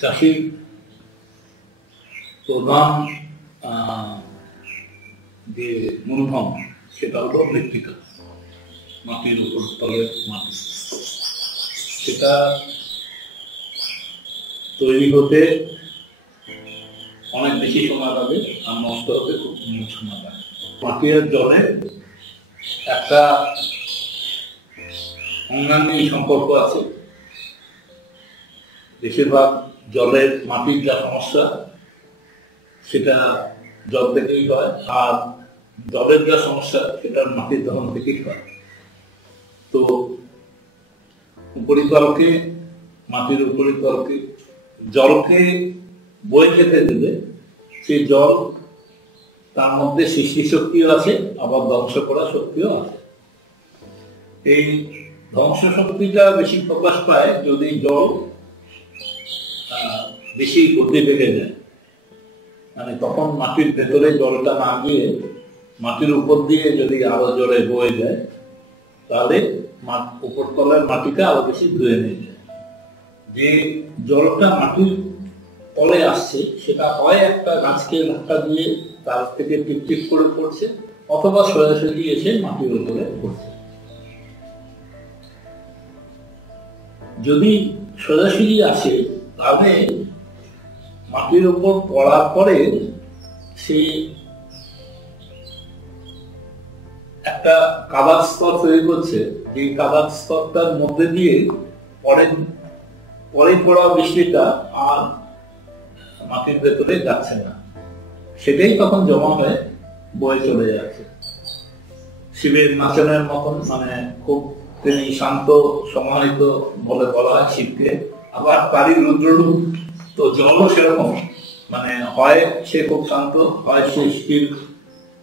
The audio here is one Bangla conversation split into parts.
চাষির প্রধান যে মূলধন সেটা হলো মৃত্তিকা, মাটির উপর তলের মাটি। সেটা তৈরি হতে অনেক বেশি সময় লাগে আর নষ্ট হতে খুব কম সময় লাগে। মাটি আর জলে একটা অঙ্গাঙ্গী সম্পর্ক আছে। বেশিরভাগ জলের মাটির যা সমস্যা সেটা জল থেকেই হয়, আর জলের যা সমস্যা সেটা মাটির ধরন থেকেই হয়। তো উপরিতলকে, মাটির উপরিতলকে জলকে বয়ে যেতে দিলে সেই জল তার মধ্যে সৃষ্টি শক্তিও আছে, আবার ধ্বংস করা শক্তিও আছে। এই ধ্বংস শক্তিটা বেশি প্রকাশ পায় যদি জল বেশি গতি বেড়ে যায়, মানে তখন মাটির ভেতরে জলটা না গিয়ে মাটির উপর দিয়ে যদি আরো জোরে বয়ে যায় তাহলে উপরতলের মাটিটা আরো বেশি ধুয়ে নিয়ে যায়। যে জলটা মাটির তলে আসছে সেটা হয় একটা গাছকে ধাক্কা দিয়ে তার থেকে টিপটিপ করে পড়ছে, অথবা সোজাসুজি এসে মাটির উপরে পড়ছে। যদি সোজাসুজি আসে তাহলে মাটির উপর পড়ার পরে সে একটা কাদার স্তর তৈরি করছে, যে কাদার স্তরটার মধ্যে দিয়ে পরে পড়া বৃষ্টিটা আর মাটির ভেতরে যাচ্ছে না, সেটাই তখন জমা হয়ে বয়ে চলে যাচ্ছে। শিবের নাচনের মতন, মানে খুব তিনি শান্ত সমাহিত বলে বলা হয় শিবকে। আবার তারই রুদ্ররূপ, তো জলও সেরকম, মানে হয় সে খুব শান্ত, হয় সে শিব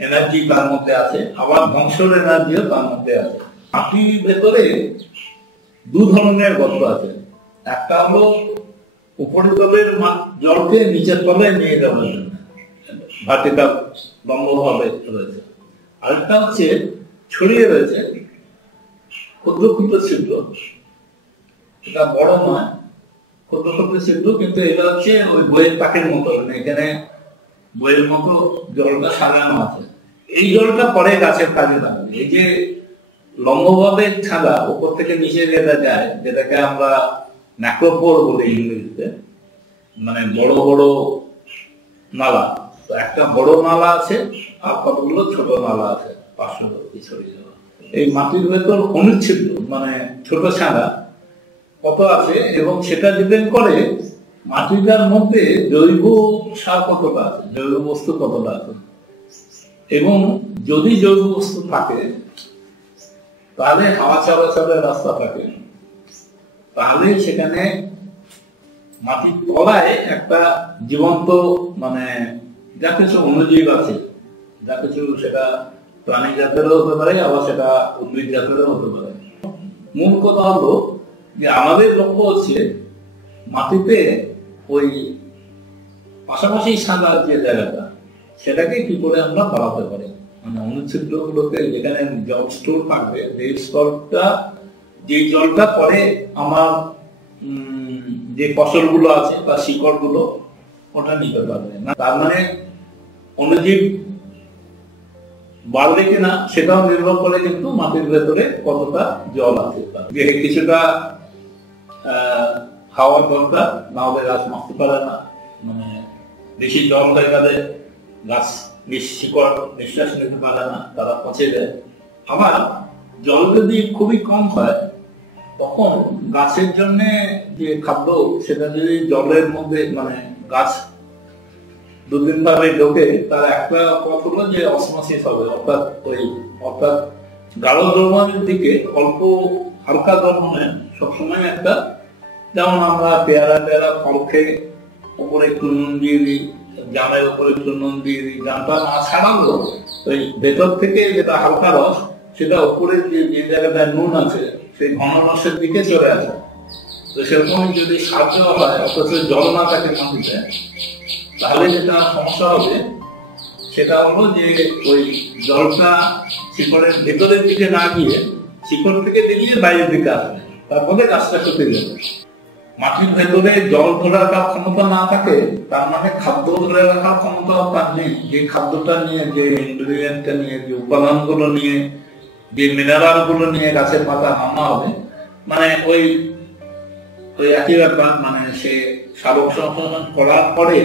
এনার্জি তার মধ্যে আছে, আবার ধ্বংসের এনার্জিও তার মধ্যে আছে। মাটির ভেতরে দু ধরনের গর্ত আছে। একটা হলো উপরিতলের জলকে নিচের তলে নিয়ে যাওয়ার জন্য, ভার্টিক্যাল লম্বভাবে রয়েছে। আরেকটা হচ্ছে ছড়িয়ে রয়েছে ক্ষুদ্র ক্ষুদ্র ছিদ্র, এটা বড় নয়, ক্ষুদ্র ক্ষুদ্র ছিদ্র, কিন্তু এটা হচ্ছে ওই বইয়ের পাখির মতো, মানে এখানে বইয়ের মতো জলটা সাজানো আছে। এই জলটা পরে গাছের কাজে লাগবে। এই যে লম্বভাবে ছাদা উপর থেকে নিচে যেটা যায়, যেটাকে আমরা ন্যাক্রোপোর বলি ইংরেজিতে, মানে বড় বড় নালা। তো একটা বড় নালা আছে আর কতগুলো ছোট নালা আছে পার্শ্ববর্তী ছড়িয়ে যাওয়া। এই মাটির ভেতর অনুচ্ছিদ্র মানে ছোট ছাদা কত আছে, এবং সেটা ডিপেন্ড করে মাটিটার মধ্যে জৈব সার কতটা আছে, জৈব বস্তু কতটা আছে। এবং যদি জৈব বস্তু থাকে তাহলে হাওয়া চলাচলের রাস্তা থাকে, তাহলে সেখানে মাটির তলায় একটা জীবন্ত, মানে যা কিছু অনুজীব আছে, যা কিছু, সেটা প্রাণী জাতেরও হতে পারে, আবার সেটা উদ্ভিদ জাতেরও হতে পারে। মূল কথা হলো যে আমাদের লক্ষ্য হচ্ছে মাটিতে ওই পাশাপাশি সাদার যে জায়গাটা, সেটাকে কি করে আমরা বাড়াতে পারি, মানে অনুচ্ছিদ্র গুলোকে যেখানে জল স্টোর থাকবে, যে স্তরটা, যে জলটা পরে আমার যে ফসলগুলো আছে বা শিকড় গুলো ওটা নিতে পারবে না। তার মানে অনুজীব বাড়বে কিনা সেটাও নির্ভর করে কিন্তু মাটির ভেতরে কতটা জল আছে। যে কিছুটা খাওয়ার দরকার, না হলে গাছ মারতে পারে না, মানে বেশি জল হয়ে গেলে গাছ শিকড় নিঃশ্বাস নিতে পারে না, তারা পচে যায়। আবার জল যদি খুবই কম হয় তখন গাছের জন্য যে খাদ্য, সেটা যদি জলের মধ্যে, মানে গাছ দুদিন ভাবে ঢোকে, তার একটা পথ হলো যে অসমোসিস হবে, অর্থাৎ গাঢ় দ্রবণের দিকে অল্প হালকা দ্রবণের সবসময় একটা, যেমন আমরা পেয়ারা ফল খেয়ে উপরে একটু নুন দিয়ে দিই, জামের উপরে একটু নুন দিয়ে দিই, জামটা না ছাড়ালো ওই ভেতর থেকে যেটা হালকা রস, সেটা উপরে যে জায়গাটায় নুন আছে সেই ঘন রসের দিকে চলে আসে। তো সেরকম যদি সাহায্য হয় অথচ জল না থাকে মাটিতে, তাহলে যেটা সমস্যা হবে সেটা হলো যে ওই জলটা শিকড়ের ভেতরের দিকে না গিয়ে শিকড় থেকে বেরিয়ে বাইরের দিকে আসবে, তারপরে গাছটা ক্ষতি যাবে। মাটির ভেতরে জল ধরে রাখার ক্ষমতা না থাকে, তার মানে খাদ্য ধরে রাখার ক্ষমতা তার নেই। যে খাদ্যটা নিয়ে, যে ইনগ্রিডিয়েন্টটা নিয়ে, যে উপাদানগুলো নিয়ে, যে মিনারেল গুলো নিয়ে গাছের পাতা নামা হবে, মানে ওই একই ব্যাপার। মানে সে সালোক সংশোধন করার পরে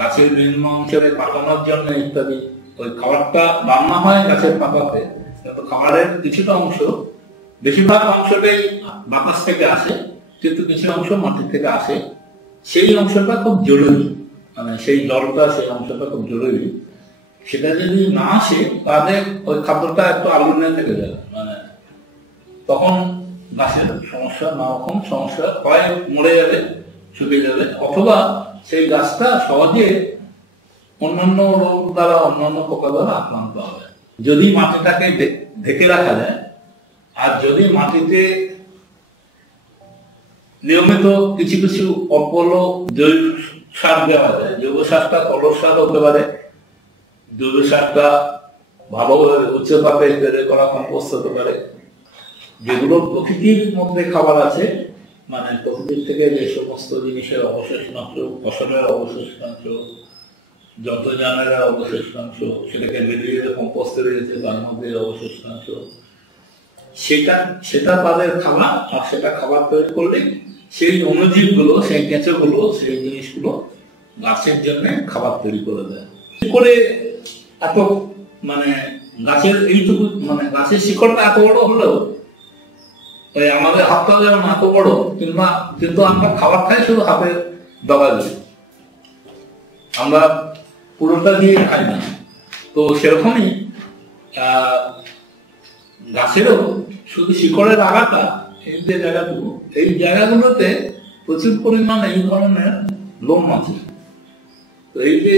গাছের নিম্ন অঞ্চলে পাঠানোর জন্য ইত্যাদি ওই খাবারটা রান্না হয় গাছের পাতাতে, কিন্তু খাবারের কিছুটা অংশ, বেশিরভাগ অংশটাই বাতাস থেকে আসে, কিন্তু কিছু অংশ মাটি থেকে আসে। সেই অংশটা খুব জরুরি, মানে সেই জলটা, সেই অংশটা খুব জরুরি। সেটা যদি না আসে তাহলে ওই খাদ্যটা একটু আলুনে থেকে যাবে, মানে তখন গাছের সমস্যা, না রকম সমস্যা হয়, মরে যাবে, শুকিয়ে যাবে, অথবা সেই গাছটা সহজে অন্যান্য রোগ দ্বারা, অন্যান্য পোকা দ্বারা আক্রান্ত হবে। যদি মাটিটাকে ঢেকে রাখা যায়, আর যদি মাটিতে নিয়মিত কিছু কিছু অল্প জৈব সার দেওয়া যায়, জৈব সারটা তরল সার হতে পারে, জৈব সারটা ভালোভাবে উচ্চতাপে তৈরি করা কম্পোস্ট হতে পারে, যেগুলো প্রকৃতির মধ্যে খাবার আছে, মানে প্রকৃতির থেকে যে সমস্ত জিনিসের অবশিষ্টাংশ, ফসলের অবশিষ্টাংশ, যন্ত্রযানের অবশিষ্টাংশ, সেটাকে বেরিয়ে কম্পোস্টে রয়েছে, তার মধ্যে অবশিষ্টাংশ, সেটা তাদের খাবার। আর সেটা খাবার তৈরি করলে সেই অণুজীব গুলো, সেই কেঁচো গুলো, সেই জিনিসগুলো গাছের জন্য খাবার তৈরি করে দেয়। করে এত মানে গাছের এইটুকু, মানে গাছের শিকড়টা এত বড় হলেও ওই আমাদের হাতটা যেমন এত বড়, কিন্তু আমরা খাবার খাই শুধু হাতের ডগা দিয়ে, আমরা পুরোটা দিয়ে খাই না। তো সেরকমই গাছেরও শুধু শিকড়ের আগাটা, এই যে জায়গাটুকু, এই জায়গাগুলোতে প্রচুর পরিমাণে এই ধরনের লোম আছে। তো এই যে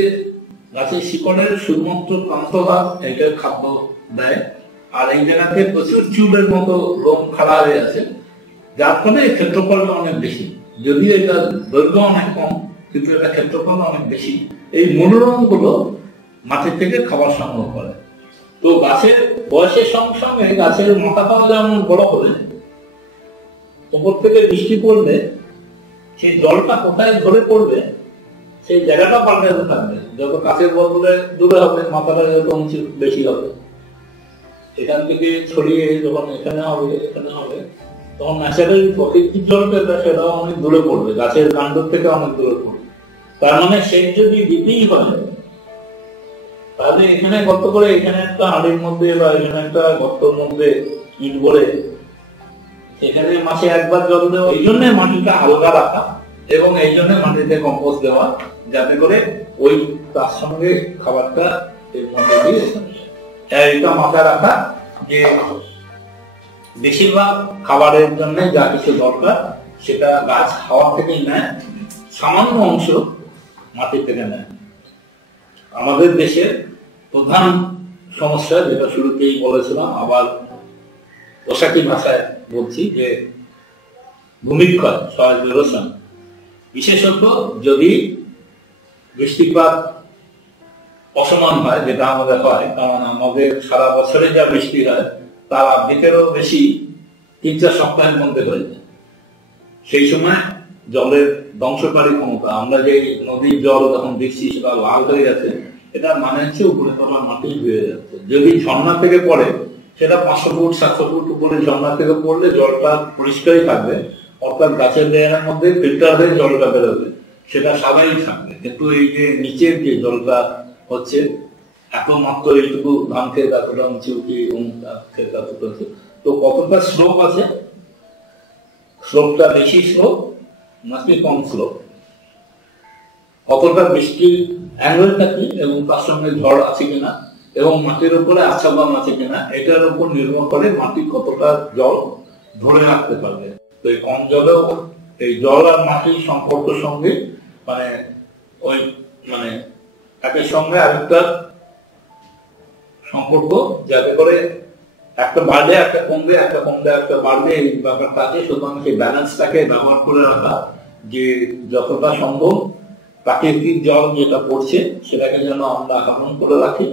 গাছের শিকড়ের শুধুমাত্র প্রান্তভাগ এইটার খাদ্য দেয়, আর এই জায়গাতে প্রচুর চুলের মতো লোম খাড়া হয়ে আছে, যার ফলে ক্ষেত্রফলটা অনেক বেশি। যদিও এটা দৈর্ঘ্য অনেক কম, কিন্তু এটা ক্ষেত্রফল অনেক বেশি। এই মনোরম গুলো মাটির থেকে খাবার সংগ্রহ করে। তো গাছের বয়সের সঙ্গে সঙ্গে গাছের মাথাটাও যেমন বড় হবে, উপর থেকে বৃষ্টি পড়লে সেই জলটা কোথায় ধরে পড়বে সেই জায়গাটা পাল্টাতে থাকবে। যত কাছের বদলে দূরে হবে, মাথাটা যত উঁচু বেশি হবে, এখান থেকে ছড়িয়ে যখন এখানে হবে, এখানে হবে, তখন ন্যাচারালি প্রকৃতির জলটা সেটাও অনেক দূরে পড়বে, গাছের কাণ্ড থেকে অনেক দূরে পড়বে। তার মানে সেই যদি দিতেই হয়, তাহলে এখানে গর্ত করে, এখানে একটা হাঁড়ির মধ্যে বা এখানে একটা গর্তের মধ্যে ইট ভরে এখানে মাসে একবার জল দেওয়া। এই জন্য মাটিটা হালকা রাখা এবং এই জন্য মাটিতে কম্পোস্ট দেওয়া, যাতে করে ওই তার সঙ্গে খাবারটা এর মধ্যে দিয়ে এটা মাথায় রাখা যে বেশিরভাগ খাবারের জন্য যা কিছু দরকার সেটা গাছ হাওয়া থেকেই নেয়, সামান্য অংশ মাটি থেকে নেয়। আমাদের দেশের প্রধান সমস্যা, যেটা শুরুতেই বলেছিলাম, আবার পোশাকি ভাষায় বলছি, যে ভূমিক্ষয়, সয়েল ইরোশন। বিশেষত যদি বৃষ্টিপাত অসমান হয়, যেটা আমাদের হয়, কারণ আমাদের সারা বছরে যা বৃষ্টি হয় তার অর্ধেকেরও বেশি 3-4 সপ্তাহের মধ্যে হয়ে যায়। সেই সময় জলের ধ্বংসকারী ক্ষমতা, আমরা যে নদীর জল যখন দেখছি সেটা লাল হয়ে গেছে, এটা মানে হচ্ছে উপরে তলার মাটি ধুয়ে যাচ্ছে। যদি ঝর্ণা থেকে পড়ে, সেটা 500 ফুট 700 ফুট উপরে ঝর্ণা থেকে পড়লে জলটা পরিষ্কারই থাকবে, অর্থাৎ গাছের লেয়ারের মধ্যে ফিল্টার হয়ে জলটা বেরোবে, সেটা স্বাভাবিক থাকবে। কিন্তু এই যে নিচের যে জলটা হচ্ছে, এত মাত্র এইটুকু ধান খেত এতটা উঁচু কি খেত এতটা, তো কতটা স্লোপ আছে, স্লোপটা বেশি স্লোপ নাকি কম স্লোপ, কতটা বৃষ্টির অ্যাঙ্গেলটা কি, এবং তার সঙ্গে ঝড় আছে কিনা, এবং মাটির উপরে আচ্ছাদন আছে কিনা, এটার উপর নির্ভর করে মাটি কতটা জল ধরে রাখতে পারবে। তো এই কম জলেও এই জল আর মাটির সম্পর্ক সঙ্গে মানে ওই মানে একের সঙ্গে আরেকটা সম্পর্ক, যাতে করে একটা বাড়লে একটা কমবে, একটা কমলে একটা বাড়বে, এই ব্যাপারটা আছে। সুতরাং সেই ব্যালেন্সটাকে ব্যবহার করে রাখা, যে যতটা সম্ভব প্রাকৃতিক জল যেটা পড়ছে সেটাকে যেন আমরা আহরণ করে রাখি।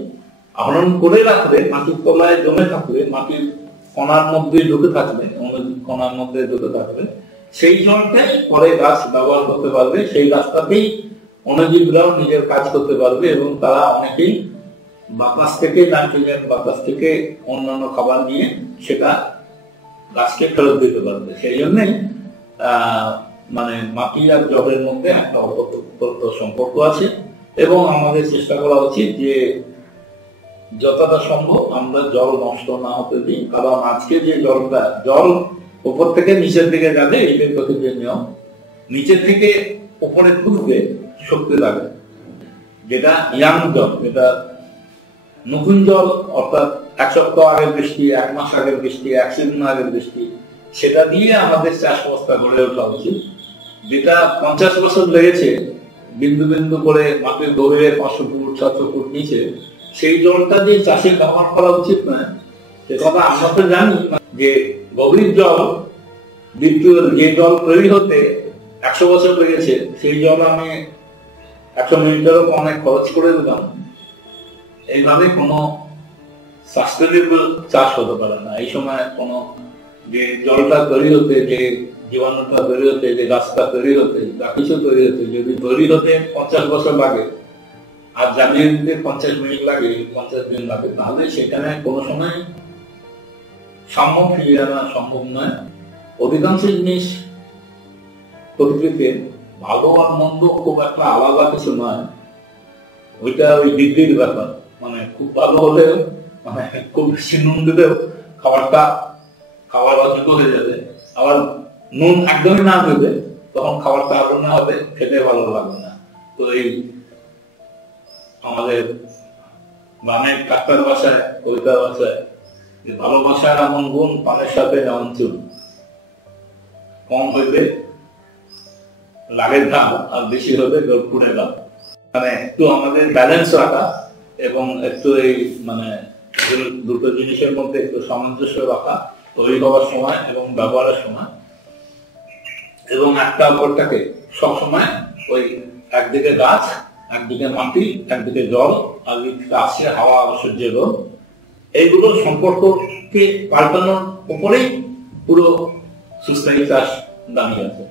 আহরণ করে রাখলে মাটির তলায় জমে থাকলে, মাটির কণার মধ্যে ঢুকে থাকবে, কণার মধ্যে ঢুকে থাকবে, সেই জলটাই পরে গাছ ব্যবহার করতে পারবে, সেই গাছটাতেই অণুজীবরাও নিজের কাজ করতে পারবে এবং তারা অনেকেই বাতাস থেকে নাইট্রোজেন, বাতাস থেকে অন্যান্য খাবার নিয়ে সেটা গাছকে ফেরত দিতে পারবে। সেই জন্যই মানে মাটি আর জলের মধ্যে একটা অতপ্রত সম্পর্ক আছে এবং আমাদের চেষ্টা করা উচিত যে যতটা সম্ভব আমরা জল নষ্ট না হতে দিই। কারণ আজকে যে জল উপর থেকে নিচের দিকে যাবে, এইটাই প্রকৃতির নিয়ম। নিচের থেকে উপরে তুলতে শক্তি লাগে, যেটা ইয়াং জল, যেটা নতুন জল, অর্থাৎ এক সপ্তাহ আগের বৃষ্টি, এক মাস আগের বৃষ্টি, এক সিজন আগের বৃষ্টি, সেটা দিয়ে আমাদের চাষ ব্যবস্থা গড়ে ওঠা উচিত। যেটা 50 বছর লেগেছে বিন্দু বিন্দু করে মাটির গভীরে 500 ফুট 700 ফুট নিচে, সেই জলটা যে চাষে ব্যবহার করা উচিত না, সে কথা আমরা তো জানি যে গভীর জল, যে জল তৈরি হতে 100 বছর লেগেছে, সেই জল আমি 100 মিনিটেরও অনেক খরচ করে দিলাম, এইভাবে কোনো সাস্টেনেবল চাষ হতে পারে না। এই সময় কোনো যে জলটা তৈরি হতে, যে জীবাণুটা তৈরি হতে, যে গাছটা তৈরি হতে, যা কিছু তৈরি হতে, যদি তৈরি হতে 50 বছর লাগে আর জ্বালিয়ে দিতে 50 মিনিট লাগে, 50 দিন লাগে, তাহলে সেখানে কোনো সময় সাম্য ফিরিয়ে আনা সম্ভব নয়। অধিকাংশ জিনিস প্রকৃতিতে ভালো আর মন্দ খুব একটা আলাদা কিছু নয়, ওইটা ওই ডিগ্রির ব্যাপার। মানে খুব ভালো হলেও, মানে খুব বেশি নুন দিলেও খাবার অযোগ্য হয়ে যাবে, আবার নুন একদমই না দেবে তখন খাবারটা আরো না হবে, খেতে ভালো লাগবে না। তো এই আমাদের বানের ডাক্তার ভাষায়, কবিতার ভাষায়, যে ভালোবাসার এমন গুণ পানের সাথে যেমন চুন, কম হইলে লাগের দাম আর বেশি হবে পুড়ে দাম। মানে একটু আমাদের ব্যালেন্স রাখা এবং একটু এই মানে দুটো জিনিসের মধ্যে একটু সামঞ্জস্য রাখা তৈরি হওয়ার সময় এবং ব্যবহারের সময়, এবং একটা অপরটাকে সবসময় ওই একদিকে গাছ, একদিকে মাটি, একদিকে জল, আর আসছে হাওয়া, সূর্যের রোদ, এইগুলোর সম্পর্ককে পাল্টানোর উপরেই পুরো সুস্থায়ী চাষ দাঁড়িয়ে আছে।